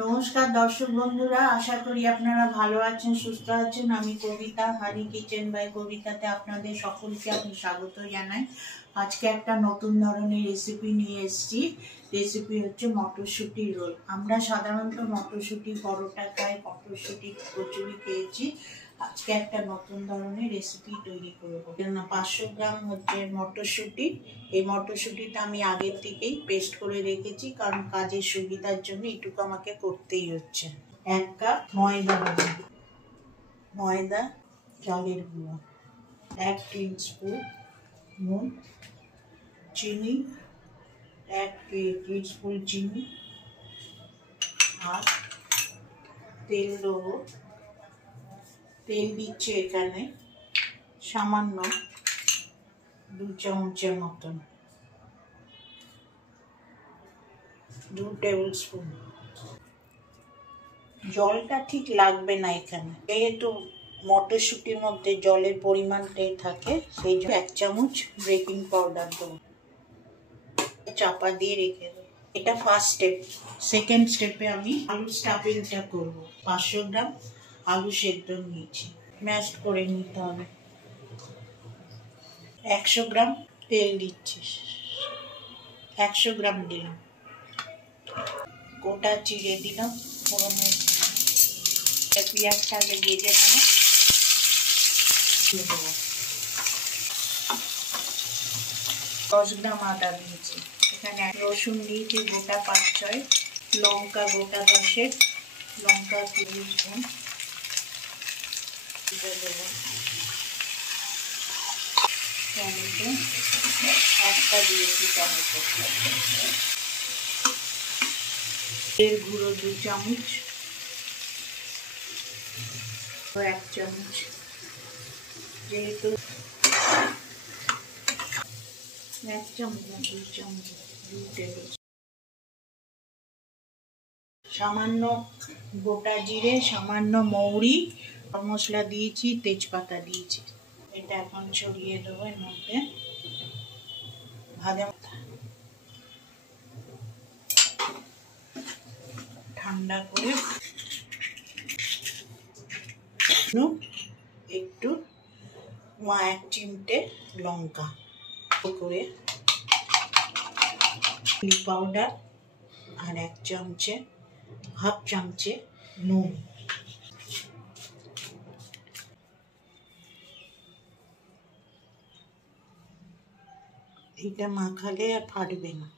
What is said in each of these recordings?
নমস্কার দর্শক বন্ধুরা, আশা করি আপনারা ভালো আছেন, সুস্থ আছেন। আমি কবিতা, হারি কিচেন বাই কবিতাতে আপনাদের সকলকে আমি স্বাগত জানাই। আজকে একটা নতুন ধরনের রেসিপি নিয়ে এসেছি। রেসিপি হচ্ছে মটরশুঁটি রোল। আমরা সাধারণত মটরশুঁটি পরোটা খাই, মটরশুঁটি কচুরি খেয়েছি। আজকে একটা নতুন ধরনের রেসিপি তৈরি করবো। 500 গ্রাম হচ্ছে মটরশুঁটি। এই মটরশুঁটিটা আমি আগের থেকেই পেস্ট করে রেখেছি, কারণ কাজের সুবিধার জন্য এটুকু আমাকে করতেই হচ্ছে। 1 কাপ ময়দা, চালের গুঁড়ো, 1 টিস্পুন নুন, চিনি 1 টিস্পুন চিনি, আর তেল দেবো। তেল দিচ্ছি এখানে সামান্য 2 চামচের মতন, 2 টেবিল স্পুন। জলটা ঠিক লাগবে না এখানে, যেহেতু মটরশুঁটির মধ্যে জলের পরিমাণটাই থাকে, সেই জন্য 1 চামচ বেকিং পাউডার দেবো। চাপা দিয়ে রেখে দেবো। এটা ফার্স্ট স্টেপ। সেকেন্ড স্টেপে আমি আলু স্টাফিংটা করব। 500 গ্রাম আলু সেদ্ধ নিয়েছি, ম্যাশ করে নিতে হবে। 100 গ্রাম তেল দিচ্ছি, 100 গ্রাম দিলাম। গোটা জিরে দিলাম, ফোড়নের পেঁয়াজটা আগে ভেজে নেব। 10 গ্রাম আদা দিয়েছি। এখানে রসুন দিয়েছি গোটা 5-6, লঙ্কা গোটা 10, লঙ্কা 2 স্পুন দেবো। টমেটো একটা দিয়েছি, টমেটো। এর গুঁড়ো 2 চামচ, 1 চামচ, যেহেতু 1 চামচ 2 চামচ, 2 টেবিল। সামান্য গোটা জিরে, সামান্য মৌরি, মশলা দিয়েছি, তেজপাতা দিয়েছি। এটা এখন ছড়িয়ে দেবো এর মধ্যে। ভাজা ঠান্ডা করে একটু 1 চিমটে লঙ্কা করে চিলি পাউডার, আর 1 চামচে হাফ চামচে নুন। এটা মাখালে আর ফাটবে না।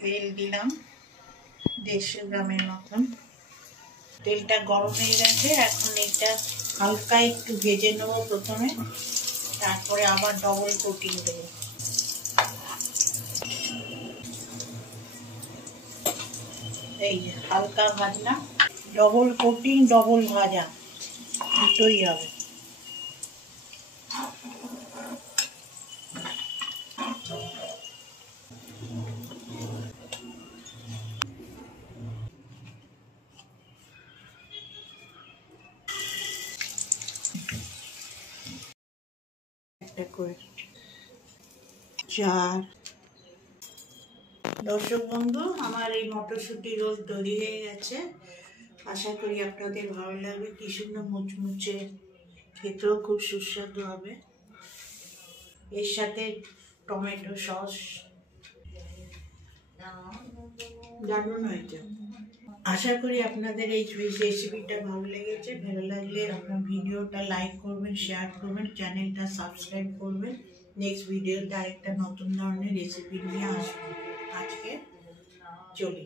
তেল দিলাম 150 গ্রামের মতন। তেলটা গরম হয়ে গেছে। এখন এটা হালকা একটু ভেজে নেব প্রথমে, তারপরে আবার ডবল কোটিং দেবো। এই হালকা ভাজলাম, ডবল কোটিং ডবল ভাজা দুটোই হবে। দর্শক বন্ধু, আমার এই মটরশুঁটি রোল তৈরি হয়ে গেছে। আশা করি আপনাদের ভালো লাগবে। কি সুন্দর মুচমুচে, খেতেও খুব সুস্বাদু হবে। এর সাথে টমেটো সস দারুণ হয়েছে। আশা করি আপনাদের এই রেসিপিটা ভালো লেগেছে। ভালো লাগলে আপনার ভিডিওটা লাইক করবেন, শেয়ার করবেন, চ্যানেলটা সাবস্ক্রাইব করবেন। নেক্সট ভিডিওতে আরেকটা নতুন ধরনের রেসিপি নিয়ে আসবো। আজকে চলি।